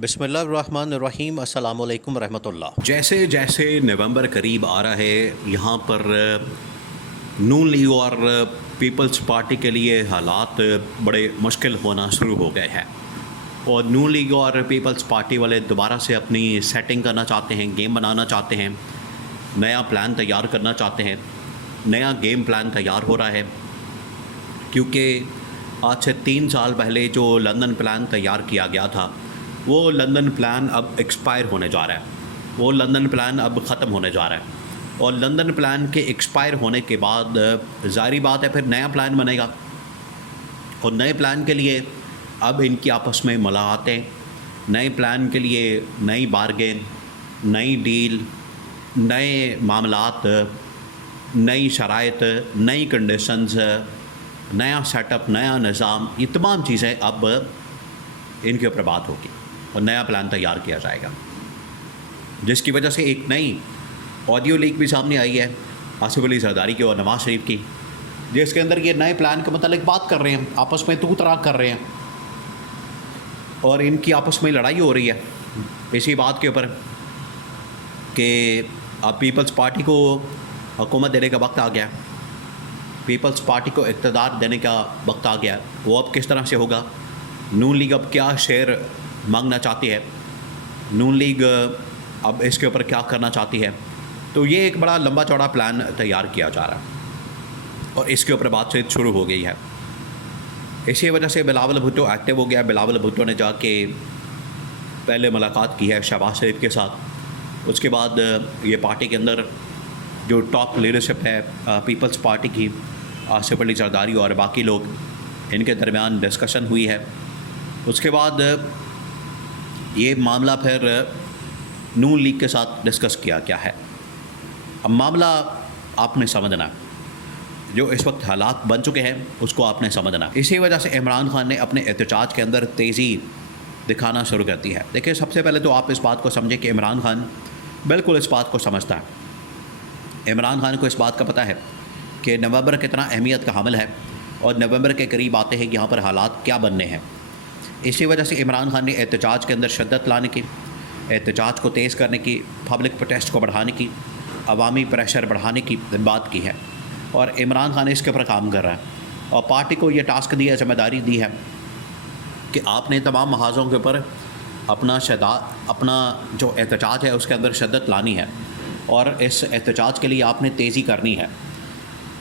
बिस्मिल्लाहिर्रहमानिर्रहीम अस्सलामुअलैकुम रहमतुल्लाह। जैसे जैसे नवंबर करीब आ रहा है, यहाँ पर नून लीग और पीपल्स पार्टी के लिए हालात बड़े मुश्किल होना शुरू हो गए हैं और नून लीग और पीपल्स पार्टी वाले दोबारा से अपनी सेटिंग करना चाहते हैं, गेम बनाना चाहते हैं, नया प्लान तैयार करना चाहते हैं। नया गेम प्लान तैयार हो रहा है क्योंकि आज से 3 साल पहले जो लंदन प्लान तैयार किया गया था वो लंदन प्लान अब एक्सपायर होने जा रहा है। वो लंदन प्लान अब ख़त्म होने जा रहा है और लंदन प्लान के एक्सपायर होने के बाद ज़ाहिर बात है फिर नया प्लान बनेगा और नए प्लान के लिए अब इनकी आपस में मुलाकातें, नए प्लान के लिए नई बारगेन, नई डील, नए मामलात, नई शराइत, नई कंडीशंस, नया सेटअप, नया निज़ाम, ये तमाम चीज़ें अब इनके ऊपर बात होगी और नया प्लान तैयार किया जाएगा, जिसकी वजह से एक नई ऑडियो लीक भी सामने आई है आसिफ अली जरदारी की और नवाज़ शरीफ की, जिसके अंदर ये नए प्लान के मतलब बात कर रहे हैं, आपस में तू तराक कर रहे हैं और इनकी आपस में लड़ाई हो रही है इसी बात के ऊपर कि अब पीपल्स पार्टी को हुकूमत देने का वक्त आ गया, पीपल्स पार्टी को इक़्तिदार देने का वक्त आ गया। वो अब किस तरह से होगा, नून लीग अब क्या शेयर मांगना चाहती है, नून लीग अब इसके ऊपर क्या करना चाहती है। तो ये एक बड़ा लंबा चौड़ा प्लान तैयार किया जा रहा है और इसके ऊपर बातचीत शुरू हो गई है। इसी वजह से बिलावल भुट्टो एक्टिव हो गया। बिलावल भुट्टो ने जाके पहले मुलाकात की है शहबाज शरीफ के साथ, उसके बाद ये पार्टी के अंदर जो टॉप लीडरशिप है पीपल्स पार्टी की, आसिफ अली जरदारी और बाकी लोग, इनके दरमियान डिस्कशन हुई है। उसके बाद ये मामला फिर नून लीग के साथ डिस्कस किया गया है। अब मामला आपने समझना, जो इस वक्त हालात बन चुके हैं उसको आपने समझना। इसी वजह से इमरान खान ने अपने एहतजाज के अंदर तेज़ी दिखाना शुरू कर दी है। देखिए, सबसे पहले तो आप इस बात को समझें कि इमरान खान बिल्कुल इस बात को समझता है। इमरान खान को इस बात का पता है कि नवंबर कितना अहमियत का हामिल है और नवंबर के करीब आते हैं यहाँ पर हालात क्या बनने हैं। इसी वजह से इमरान खान ने एहतजाज के अंदर शिद्दत लाने की, एहतजाज को तेज़ करने की, पब्लिक प्रोटेस्ट को बढ़ाने की, अवामी प्रेशर बढ़ाने की बात की है और इमरान खान इसके ऊपर काम कर रहा है और पार्टी को ये टास्क दिया, जिम्मेदारी दी है कि आपने तमाम महाज़ों के ऊपर अपना जो एहतजाज है उसके अंदर शिद्दत लानी है और इस एहतजाज के लिए आपने तेज़ी करनी है।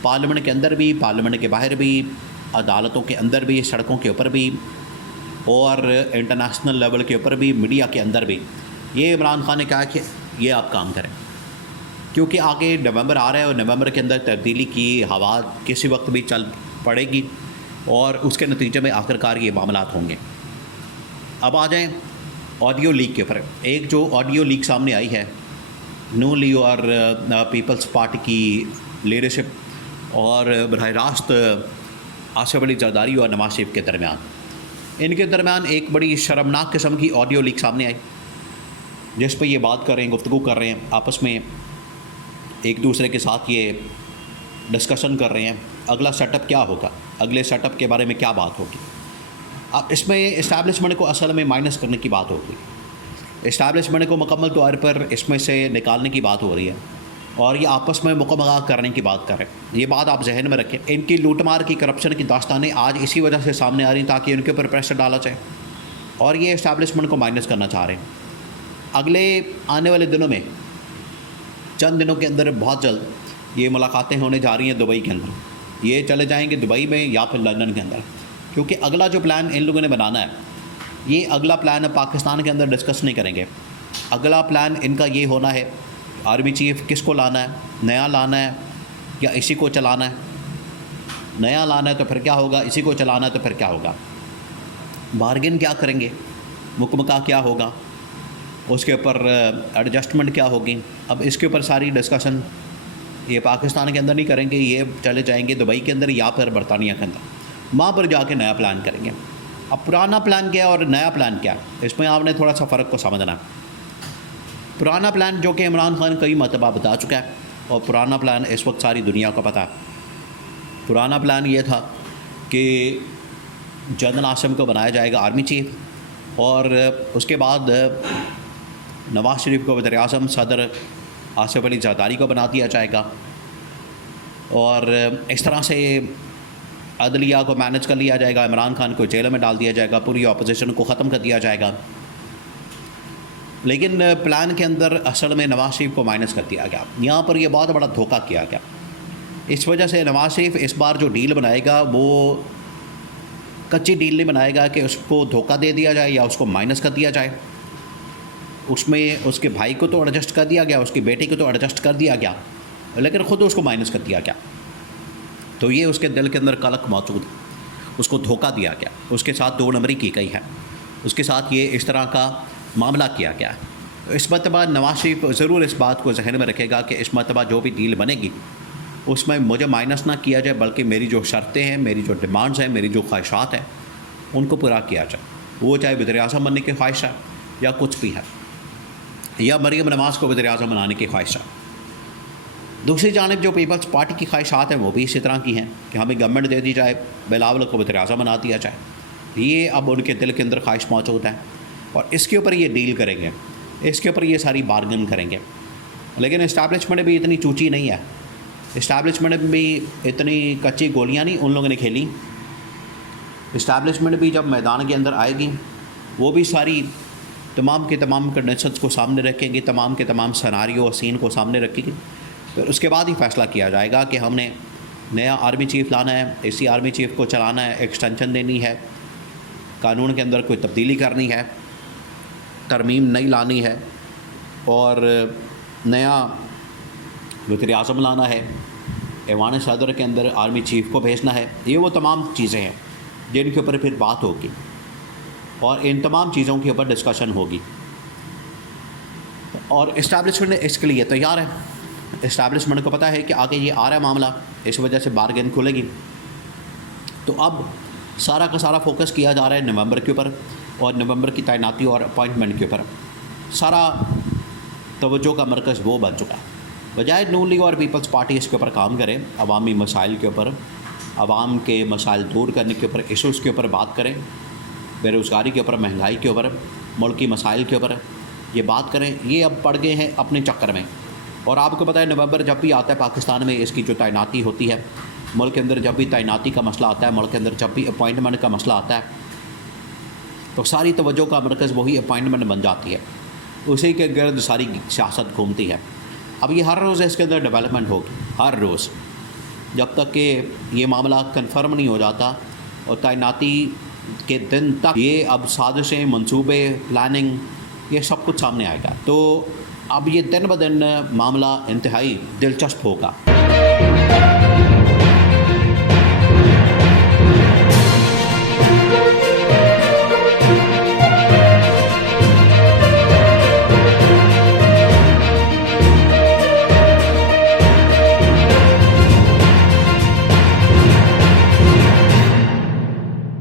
पार्लियामेंट के अंदर भी, पार्लियामेंट के बाहर भी, अदालतों के अंदर भी, सड़कों के ऊपर भी और इंटरनेशनल लेवल के ऊपर भी, मीडिया के अंदर भी। ये इमरान खान ने कहा कि ये आप काम करें क्योंकि आगे नवंबर आ रहा है और नवंबर के अंदर तब्दीली की हवा किसी वक्त भी चल पड़ेगी और उसके नतीजे में आखिरकार ये मामलात होंगे। अब आ जाएं ऑडियो लीक के ऊपर। एक जो ऑडियो लीक सामने आई है नून लीग और पीपल्स पार्टी की लीडरशिप और बराह रास्त आसिफ अली जरदारी और नवाज़ शरीफ के दरमियान, इनके दरमियान एक बड़ी शर्मनाक किस्म की ऑडियो लीक सामने आई जिस पर ये बात कर रहे हैं, गुफ्तगू कर रहे हैं, आपस में एक दूसरे के साथ ये डिस्कशन कर रहे हैं अगला सेटअप क्या होगा, अगले सेटअप के बारे में क्या बात होगी। अब इसमें इस्टेब्लिशमेंट को असल में माइनस करने की बात होगी, इस्टेब्लिशमेंट को मुकम्मल तौर पर इसमें से निकालने की बात हो रही है और ये आपस में मुकम्मल करने की बात कर रहे हैं। ये बात आप जहन में रखें। इनकी लूटमार की, करप्शन की दास्तानें आज इसी वजह से सामने आ रही ताकि उनके ऊपर प्रेशर डाला जाए और ये इस्टेब्लिशमेंट को माइनस करना चाह रहे हैं। अगले आने वाले दिनों में, चंद दिनों के अंदर, बहुत जल्द ये मुलाकातें होने जा रही हैं दुबई के अंदर। ये चले जाएंगे दुबई में या फिर लंदन के अंदर, क्योंकि अगला जो प्लान इन लोगों ने बनाना है, ये अगला प्लान पाकिस्तान के अंदर डिस्कस नहीं करेंगे। अगला प्लान इनका ये होना है, आर्मी चीफ किसको लाना है, नया लाना है या इसी को चलाना है। नया लाना है तो फिर क्या होगा, इसी को चलाना है तो फिर क्या होगा, बार्गेन क्या करेंगे, मुकमका क्या होगा, उसके ऊपर एडजस्टमेंट क्या होगी। अब इसके ऊपर सारी डिस्कशन ये पाकिस्तान के अंदर नहीं करेंगे, ये चले जाएंगे दुबई के अंदर या फिर बरतानिया के अंदर, वहाँ पर जाके नया प्लान करेंगे। अब पुराना प्लान क्या है और नया प्लान क्या है, इसमें आपने थोड़ा सा फ़र्क को समझना है। पुराना प्लान जो कि इमरान खान कई मरतबा बता चुका है और पुराना प्लान इस वक्त सारी दुनिया को पता है। पुराना प्लान ये था कि जनरल आसिम को बनाया जाएगा आर्मी चीफ और उसके बाद नवाज़ शरीफ को वज़ीर आज़म सदर आसिफ अली ज़रदारी को बना दिया जाएगा और इस तरह से अदलिया को मैनेज कर लिया जाएगा, इमरान खान को जेल में डाल दिया जाएगा, पूरी अपोजिशन को ख़त्म कर दिया जाएगा। लेकिन प्लान के अंदर असल में नवाज़ शरीफ को माइनस कर दिया गया। यहाँ पर यह बहुत बड़ा धोखा किया गया। इस वजह से नवाज़ शरीफ इस बार जो डील बनाएगा वो कच्ची डील नहीं बनाएगा कि उसको धोखा दे दिया जाए या उसको माइनस कर दिया जाए। उसमें उसके भाई को तो एडजस्ट कर दिया गया, उसकी बेटी को तो एडजस्ट कर दिया गया, लेकिन ख़ुद उसको माइनस कर दिया गया। तो ये उसके दिल के अंदर कलक मौजूद, उसको धोखा दिया गया, उसके साथ 2 नंबरी की गई है, उसके साथ ये इस तरह का मामला किया गया। तो इस मरतबा नवाज़ शरीफ ज़रूर इस बात को जहन में रखेगा कि इस मरतबा जो भी डील बनेगी उसमें मुझे माइनस ना किया जाए, बल्कि मेरी जो शर्तें हैं, मेरी जो डिमांड्स हैं, मेरी जो ख्वाहिशात हैं, उनको पूरा किया जाए। वो चाहे वज़ीर आज़म बनने की ख्वाहिश है या कुछ भी है, या मरीम नवाज़ को वज़ीर आज़म बनाने की ख्वाहिश है। दूसरी जानिब जो पीपल्स पार्टी की ख्वाहिशात हैं वो भी इसी तरह की हैं कि हमें गवर्नमेंट दे दी जाए, बिलावल को वज़ीर आज़म बना दिया जाए। ये अब उनके दिल के अंदर ख्वाहिश मौजूद है और इसके ऊपर ये डील करेंगे, इसके ऊपर ये सारी बार्गन करेंगे। लेकिन इस्टेब्लिशमेंट भी इतनी चूची नहीं है, इस्टेब्लिशमेंट भी इतनी कच्ची गोलियां नहीं उन लोगों ने खेली। इस्टेब्लिशमेंट भी जब मैदान के अंदर आएगी वो भी सारी तमाम के तमाम कंडीशंस को सामने रखेंगी, तमाम के तमाम सिनारियो और सीन को सामने रखेगी। फिर उसके बाद ही फ़ैसला किया जाएगा कि हमने नया आर्मी चीफ़ लाना है, इसी आर्मी चीफ़ को चलाना है, एक्सटेंशन देनी है, कानून के अंदर कोई तब्दीली करनी है, तरमीम नई लानी है और नया वज़ीर आज़म लाना है, ऐवान सदर के अंदर आर्मी चीफ़ को भेजना है। ये वो तमाम चीज़ें हैं जिनके ऊपर फिर बात होगी और इन तमाम चीज़ों के ऊपर डिस्कशन होगी और इस्टेब्लिशमेंट इसके लिए तैयार है। इस्टेब्लिशमेंट को पता है कि आगे ये आ रहा है मामला, इस वजह से बारगेन खुलेगी। तो अब सारा का सारा फोकस किया जा रहा है नवंबर के ऊपर और नवंबर की तैनाती और अपॉइंटमेंट के ऊपर। सारा तवज्जो का मरकज़ वो बन चुका है। बजाय नून लीग और पीपल्स पार्टी इसके ऊपर काम करें, अवामी मसाइल के ऊपर, आवाम के मसाइल दूर करने के ऊपर, इशूज़ के ऊपर बात करें, बेरोज़गारी के ऊपर, महंगाई के ऊपर, मुल्की मसाइल के ऊपर ये बात करें। ये अब पड़ गए हैं अपने चक्कर में। और आपको पता है नवंबर जब भी आता है पाकिस्तान में इसकी जो तैनाती होती है, मुल्क के अंदर जब भी तैनाती का मसला आता है, मुल्क के अंदर जब भी अपॉइंटमेंट का मसला आता है, तो सारी तवज्जो का मरकज़ वही अपॉइंटमेंट बन जाती है, उसी के गर्द सारी सियासत घूमती है। अब ये हर रोज़ इसके अंदर डेवलपमेंट होगी, हर रोज़, जब तक कि ये मामला कन्फर्म नहीं हो जाता और तैनाती के दिन तक ये अब साजिशें, मंसूबे, प्लानिंग, ये सब कुछ सामने आएगा। तो अब ये दिन ब दिन मामला इंतहाई दिलचस्प होगा।